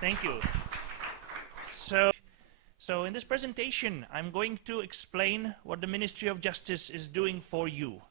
Thank you. So in this presentation, I'm going to explain what the Ministry of Justice is doing for you.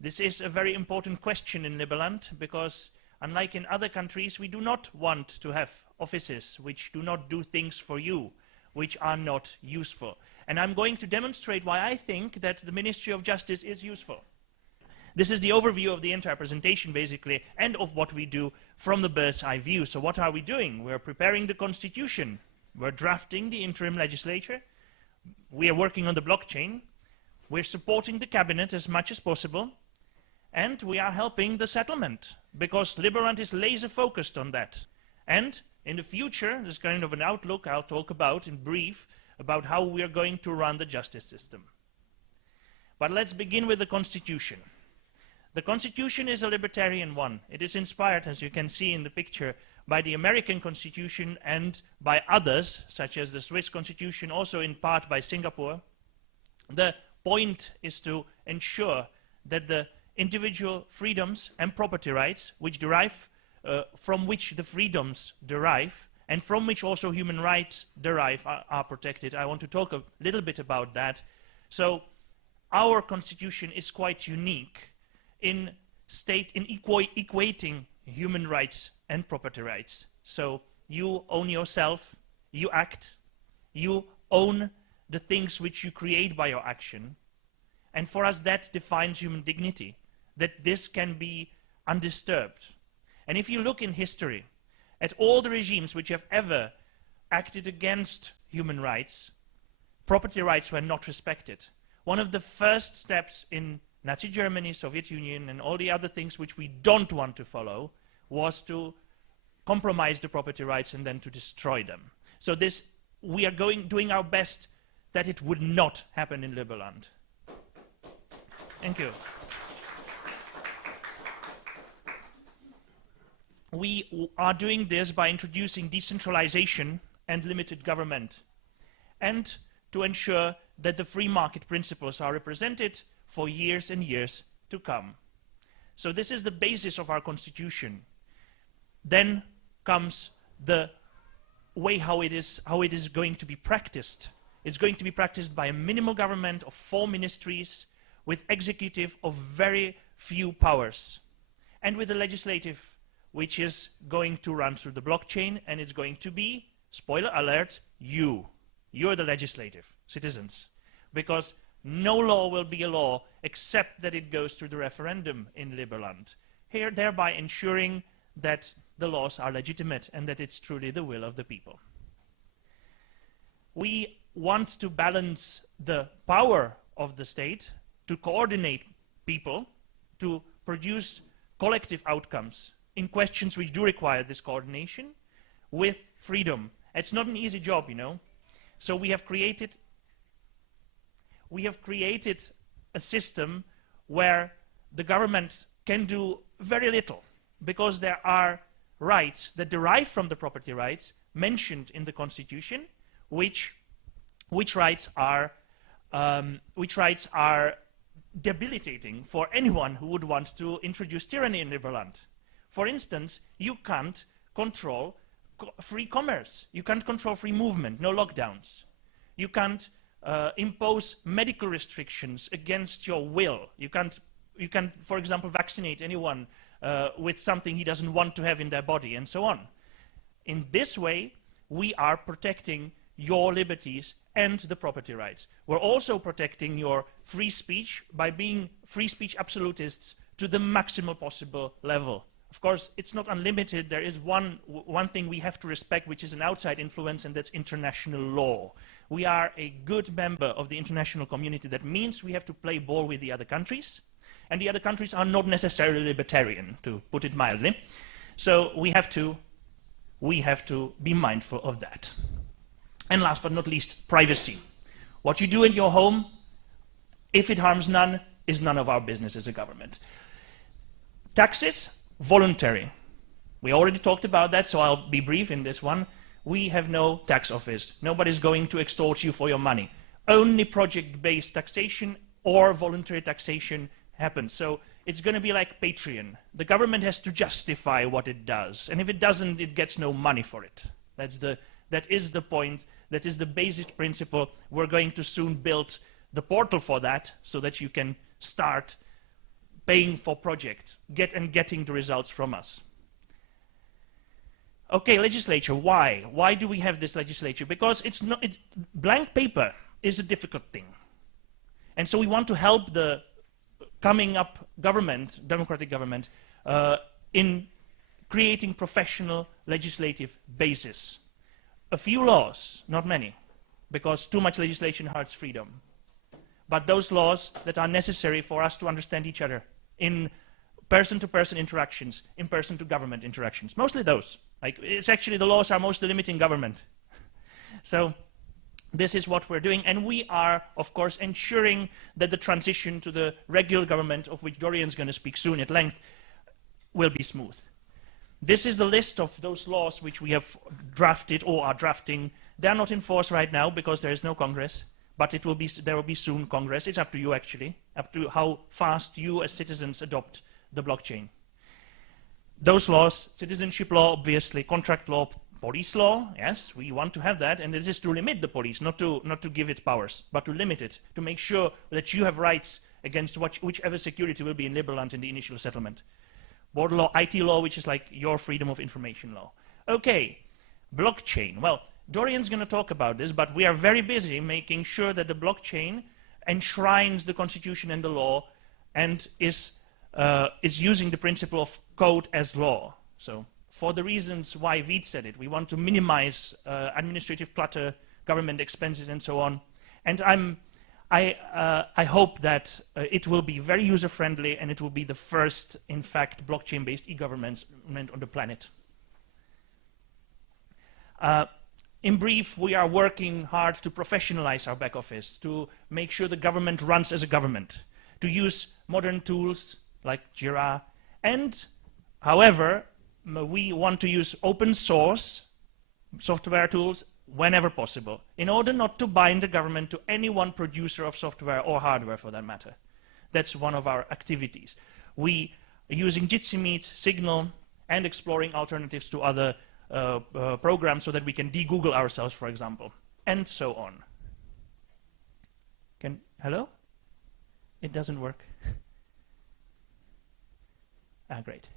This is a very important question in Liberland because, unlike in other countries, we do not want to have offices which do not do things for you, which are not useful. And I'm going to demonstrate why I think that the Ministry of Justice is useful. This is the overview of the entire presentation, basically, and of what we do from the bird's eye view. So what are we doing? We're preparing the Constitution. We're drafting the interim legislature. We are working on the blockchain. We're supporting the cabinet as much as possible. And we are helping the settlement, because Liberland is laser-focused on that. And in the future, there's kind of an outlook I'll talk about in brief, about how we are going to run the justice system. But let's begin with the Constitution. The Constitution is a libertarian one. It is inspired, as you can see in the picture, by the American Constitution and by others, such as the Swiss Constitution, also in part by Singapore. The point is to ensure that the individual freedoms and property rights, which derive, from which the freedoms derive, and from which also human rights derive, are protected. I want to talk a little bit about that. So, our Constitution is quite unique in equating human rights and property rights. So you own yourself, you act, you own the things which you create by your action. And for us that defines human dignity, that this can be undisturbed. And if you look in history at all the regimes which have ever acted against human rights, property rights were not respected. One of the first steps in Nazi Germany, Soviet Union, and all the other things which we don't want to follow was to compromise the property rights and then to destroy them. So this, we are doing our best that it would not happen in Liberland. Thank you. We are doing this by introducing decentralization and limited government, and to ensure that the free market principles are represented for years and years to come. So this is the basis of our Constitution. Then comes the way how it is going to be practiced. It's going to be practiced by a minimal government of 4 ministries, with executive of very few powers, and with a legislative which is going to run through the blockchain, and it's going to be, spoiler alert, you're the legislative citizens, because no law will be a law except that it goes through the referendum in Liberland, here thereby ensuring that the laws are legitimate and that it's truly the will of the people. We want to balance the power of the state to coordinate people, to produce collective outcomes in questions which do require this coordination, with freedom. It's not an easy job, you know. So we have created a system where the government can do very little, because there are rights that derive from the property rights mentioned in the Constitution, which rights are debilitating for anyone who would want to introduce tyranny in Liberland. For instance, you can't control free commerce. You can't control free movement, no lockdowns. You can't impose medical restrictions against your will. You can't, for example, vaccinate anyone with something he doesn't want to have in their body, and so on. In this way, we are protecting your liberties and the property rights. We're also protecting your free speech by being free speech absolutists to the maximal possible level. Of course, it's not unlimited. There is one thing we have to respect, which is an outside influence, and that's international law. We are a good member of the international community. That means we have to play ball with the other countries, and the other countries are not necessarily libertarian, to put it mildly. So we have to be mindful of that. And last but not least, privacy. What you do in your home, if it harms none, is none of our business as a government. Taxes, voluntary. We already talked about that, so I'll be brief in this one. We have no tax office. Nobody's going to extort you for your money. Only project-based taxation or voluntary taxation happens. So it's going to be like Patreon. The government has to justify what it does, and if it doesn't, it gets no money for it. That is the point, that is the basic principle. We're going to soon build the portal for that, so that you can start paying for projects, getting the results from us. Okay, legislature, why? Why do we have this legislature? Because blank paper is a difficult thing. And so we want to help the coming up government, democratic government, in creating professional legislative basis. A few laws, not many, because too much legislation hurts freedom. But those laws that are necessary for us to understand each other in person-to-person interactions, in person-to-government interactions, mostly those. Like, it's actually the laws are mostly limiting government. So this is what we're doing, and we are, of course, ensuring that the transition to the regular government, of which Dorian's going to speak soon at length, will be smooth. This is the list of those laws which we have drafted or are drafting. They're not in force right now because there is no Congress, but there will be soon Congress. It's up to you, actually, up to how fast you as citizens adopt the blockchain. Those laws, citizenship law, obviously, contract law, police law, yes, we want to have that, and it is to limit the police, not to give it powers, but to limit it, to make sure that you have rights against whichever security will be in Liberland in the initial settlement. Border law, IT law, which is like your freedom of information law. Okay, blockchain. Well, Dorian's going to talk about this, but we are very busy making sure that the blockchain enshrines the constitution and the law and is using the principle of code as law. So for the reasons why Veet said it, we want to minimize administrative clutter, government expenses, and so on. And I hope that it will be very user-friendly, and it will be the first, in fact, blockchain-based e-government on the planet. In brief, we are working hard to professionalize our back office, to make sure the government runs as a government, to use modern tools like Jira, and, however, we want to use open source software tools whenever possible, in order not to bind the government to any one producer of software or hardware, for that matter. That's one of our activities. We are using Jitsi Meet, Signal, and exploring alternatives to other programs so that we can de-Google ourselves, for example, and so on. Hello? It doesn't work. Great.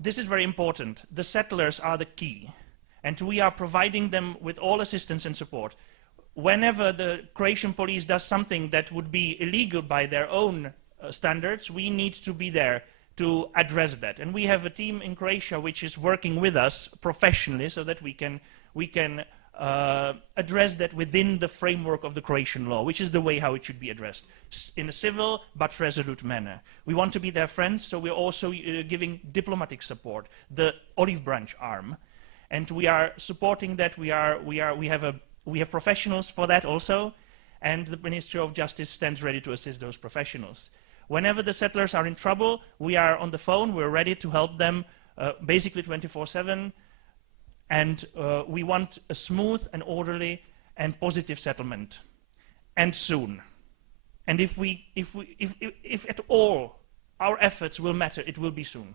This is very important. The settlers are the key, and we are providing them with all assistance and support. Whenever the Croatian police does something that would be illegal by their own standards, we need to be there to address that. And we have a team in Croatia which is working with us professionally so that we can address that within the framework of the Croatian law, which is the way how it should be addressed, in a civil but resolute manner. We want to be their friends, so we're also giving diplomatic support, the olive branch arm, and we are supporting that. We have professionals for that also, and the Ministry of Justice stands ready to assist those professionals. Whenever the settlers are in trouble, we are on the phone. We're ready to help them, basically 24/7. And we want a smooth and orderly and positive settlement, and soon. And if at all our efforts will matter, it will be soon.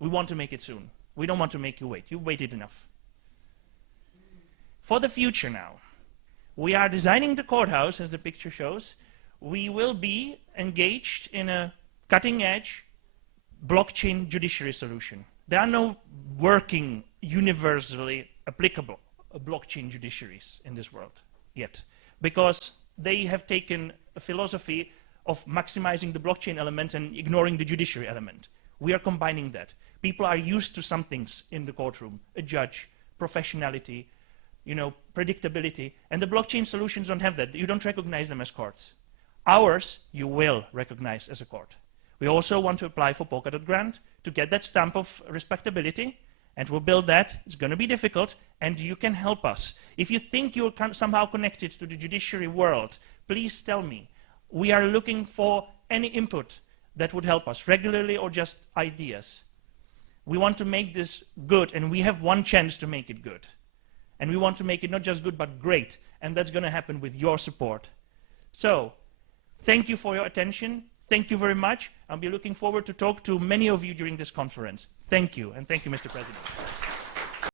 We want to make it soon. We don't want to make you wait. You've waited enough. For the future now, we are designing the courthouse, as the picture shows. We will be engaged in a cutting-edge blockchain judiciary solution. There are no working, universally applicable blockchain judiciaries in this world yet, because they have taken a philosophy of maximizing the blockchain element and ignoring the judiciary element. We are combining that. People are used to some things in the courtroom: a judge, professionality, predictability, and the blockchain solutions don't have that. You don't recognize them as courts. Ours, you will recognize as a court. We also want to apply for Polkadot grant to get that stamp of respectability, and we'll build that. It's going to be difficult, and you can help us. If you think you're somehow connected to the judiciary world, please tell me. We are looking for any input that would help us, regularly or just ideas. We want to make this good, and we have one chance to make it good. And we want to make it not just good, but great, and that's going to happen with your support. So, thank you for your attention. Thank you very much. I'll be looking forward to talk to many of you during this conference. Thank you, and thank you, Mr. President.